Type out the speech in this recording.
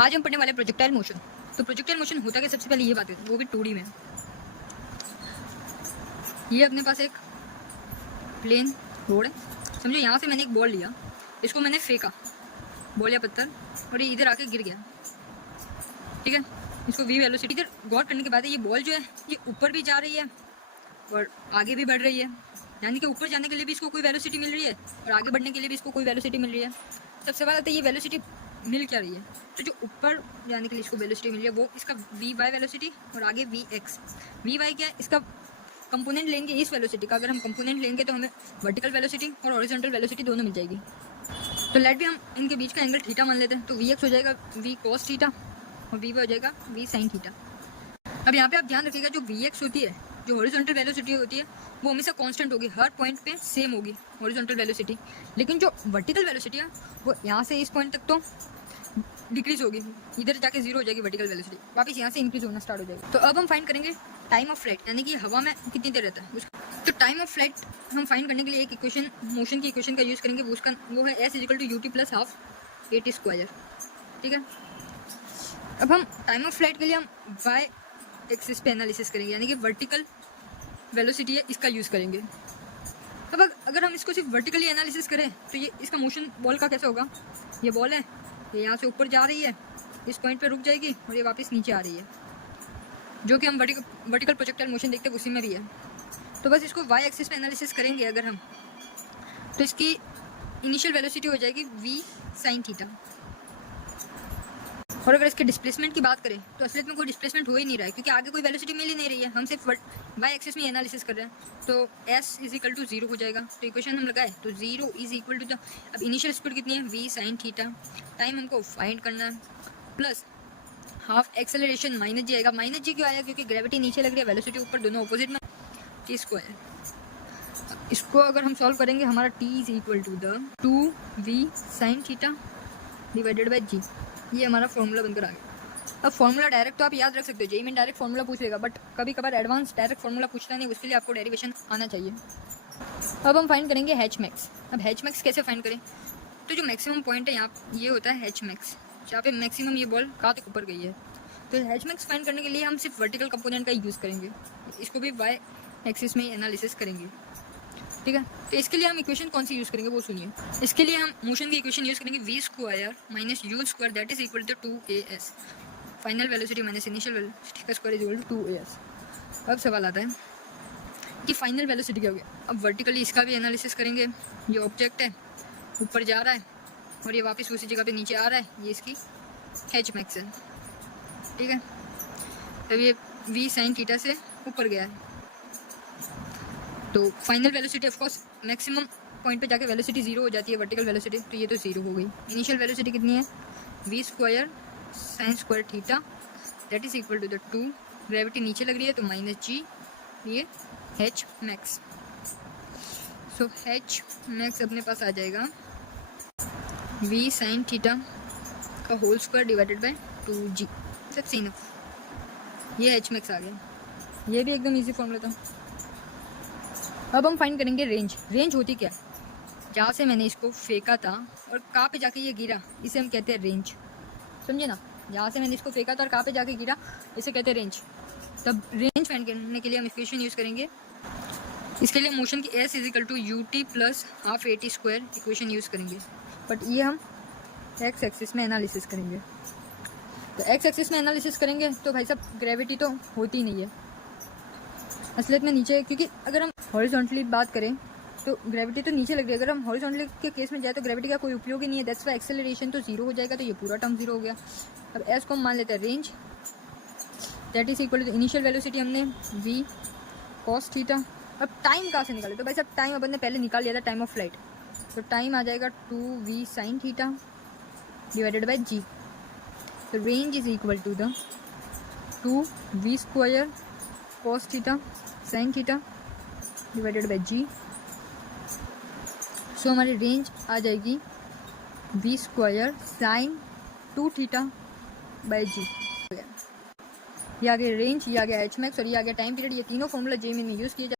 आज हम पढ़ने वाले प्रोजेक्टाइल मोशन। तो प्रोजेक्टाइल मोशन होता क्या, सबसे पहले ये बात है, वो भी 2D में। ये अपने पास एक प्लेन रोड है, समझो यहाँ से मैंने एक बॉल लिया, इसको मैंने फेंका, बॉल या पत्थर, और ये इधर आके गिर गया, ठीक है। इसको v वेलोसिटी इधर गौर करने के बाद ये बॉल जो है ये ऊपर भी जा रही है और आगे भी बढ़ रही है, यानी कि ऊपर जाने के लिए भी इसको कोई वेलोसिटी मिल रही है और आगे बढ़ने के लिए भी इसको कोई वेलोसिटी मिल रही है। सबसे सवाल आता है ये वेलोसिटी मिल क्या रही है। तो जो ऊपर जाने के लिए इसको वेलोसिटी मिल रही है वो इसका वी वाई वेलोसिटी और आगे वी एक्स। वी वाई क्या है, इसका कंपोनेंट लेंगे इस वेलोसिटी का, अगर हम कंपोनेंट लेंगे तो हमें वर्टिकल वेलोसिटी और हॉरिजॉन्टल वेलोसिटी दोनों मिल जाएगी। तो लेट भी हम इनके बीच का एंगल थीटा मान लेते हैं, तो वी एक्स हो जाएगा वी कॉस थीटा और वी वाई हो जाएगा वी साइन थीटा। अब यहाँ पे आप ध्यान रखिएगा, जो वी एक्स होती है, जो हॉरिजॉन्टल वेलोसिटी होती है, वो हमेशा कांस्टेंट होगी, हर पॉइंट पे सेम होगी हॉरिजॉन्टल वेलोसिटी। लेकिन जो वर्टिकल वेलोसिटी है वो यहाँ से इस पॉइंट तक तो डिक्रीज होगी, इधर जाके जीरो हो जाएगी वर्टिकल वेलोसिटी, वापस यहाँ से इंक्रीज होना स्टार्ट हो जाएगी। तो अब हम फाइंड करेंगे टाइम ऑफ फ्लाइट, यानी कि हवा में कितनी देर रहता है। तो टाइम ऑफ फ्लाइट हम फाइंड करने के लिए एक इक्वेशन, मोशन की इक्वेशन का यूज़ करेंगे, वो है s = ut + ½ at², ठीक है। अब हम टाइम ऑफ फ्लाइट के लिए हम y एक्सिस पे एनालिसिस करेंगे, यानी कि वर्टिकल वेलोसिटी है इसका यूज़ करेंगे। अब अगर हम इसको सिर्फ वर्टिकली एनालिसिस करें तो ये इसका मोशन बॉल का कैसे होगा। ये बॉल है, ये यहाँ से ऊपर जा रही है, इस पॉइंट पे रुक जाएगी और ये वापस नीचे आ रही है, जो कि हम वर्टिकल प्रोजेक्टाइल मोशन देखते हैं उसी में भी है। तो बस इसको y एक्सिस पे एनालिसिस करेंगे अगर हम, तो इसकी इनिशियल वेलोसिटी हो जाएगी v sin थीटा। और अगर इसके डिस्प्लेसमेंट की बात करें तो असलियत में कोई डिस्प्लेसमेंट हो ही नहीं रहा है, क्योंकि आगे कोई वेलोसिटी मिल ही नहीं रही है, हम सिर्फ y एक्सिस में एनालिसिस कर रहे हैं। तो s = 0 हो जाएगा। तो इक्वेशन हम लगाए तो 0 = द, अब इनिशियल स्पीड कितनी है v sin थीटा, टाइम हमको फाइंड करना है, प्लस हाफ एक्सेलरेशन माइनस जी आएगा। माइनस जी क्यों आया, क्योंकि ग्रेविटी नीचे लग रही है, वेलोसिटी ऊपर, दोनों अपोजिट में, t²। इसको अगर हम सॉल्व करेंगे हमारा t = 2v sin theta / g, ये हमारा फॉर्मूला बनकर आ गया। अब फॉर्मूला डायरेक्ट तो आप याद रख सकते हो, जेई में डायरेक्ट फॉर्मूला पूछ लेगा, बट कभी कभार एडवांस डायरेक्ट फॉर्मूला पूछता नहीं, उसके लिए आपको डेरिवेशन आना चाहिए। अब हम फाइंड करेंगे h मैक्स। अब h मैक्स कैसे फाइंड करें, तो जो मैक्सिमम पॉइंट है यहाँ ये होता है h मैक्स, जहाँ पे मैक्सिमम ये बॉल कहाँ तक ऊपर गई है। तो h मैक्स फाइंड करने के लिए हम सिर्फ वर्टिकल कंपोनेंट का यूज़ करेंगे, इसको भी y एक्सिस में ही एनालिसिस करेंगे, ठीक है। तो इसके लिए हम इक्वेशन कौन सी यूज़ करेंगे वो सुनिए। इसके लिए हम मोशन की इक्वेशन यूज़ करेंगे v² - u² that is equal to 2as, final velocity minus initial velocity का square is equal to 2as। अब सवाल आता है कि फाइनल वेलोसिटी क्या होगी। अब वर्टिकली इसका भी एनालिसिस करेंगे, ये ऑब्जेक्ट है ऊपर जा रहा है और ये वापस उसी जगह पे नीचे आ रहा है, ये इसकी h मैक्स है, ठीक है। अब ये v sin थीटा से ऊपर गया है, तो final velocity of course maximum point पे जाके वेलोसिटी 0 हो जाती है, वर्टिकल वेलोसिटी, तो ये तो 0 हो गई। इनिशियल वेलोसिटी कितनी है v² sin² theta that is equal to the 2, gravity नीचे लग रही है तो -g, ये h max. So h max अपने पास आ जाएगा v sin थीटा का whole square divided by 2g, सबसे इनफ, ये h मैक्स आ गया। ये भी एकदम ईजी फॉर्मूला था। अब हम फाइंड करेंगे रेंज। रेंज होती क्या है, जहाँ से मैंने इसको फेंका था और कहाँ पे जाके ये गिरा, इसे हम कहते हैं रेंज, समझे ना। जहाँ से मैंने इसको फेंका था और कहाँ पे जाके गिरा, इसे कहते हैं रेंज। तब रेंज फाइंड करने के लिए हम इक्वेशन यूज़ करेंगे, इसके लिए मोशन की s = ut + ½ at² equation use करेंगे, बट ये हम x एक्सिस में एनालिसिस करेंगे। तो x एक्सिस में एनालिसिस करेंगे तो भाई साहब ग्रेविटी तो होती ही नहीं है असलियत में नीचे, क्योंकि अगर हम हॉरिजॉन्टली बात करें तो ग्रेविटी तो नीचे लग रही है, अगर हम हॉरिजॉन्टली के केस में जाए तो ग्रेविटी का कोई उपयोग ही नहीं है, दैट्स व्हाई एक्सेलरेशन तो 0 हो जाएगा, तो ये पूरा टर्म 0 हो गया। अब एस को हम मान लेते हैं range that is equal to initial velocity हमने v cos थीटा। अब टाइम कहाँ से निकाले, तो भाई साहब टाइम अपन ने पहले निकाल लिया था, टाइम ऑफ फ्लाइट, तो टाइम आ जाएगा 2v sin theta divided by g। तो range is equal to the 2v² cos theta sin theta divided by g। So हमारी रेंज आ जाएगी v² sin 2 theta by g। ये आ गया रेंज, ये आ गया h मैक्स और ये आ गया टाइम पीरियड। ये तीनों फॉर्मूला जे में यूज़ किए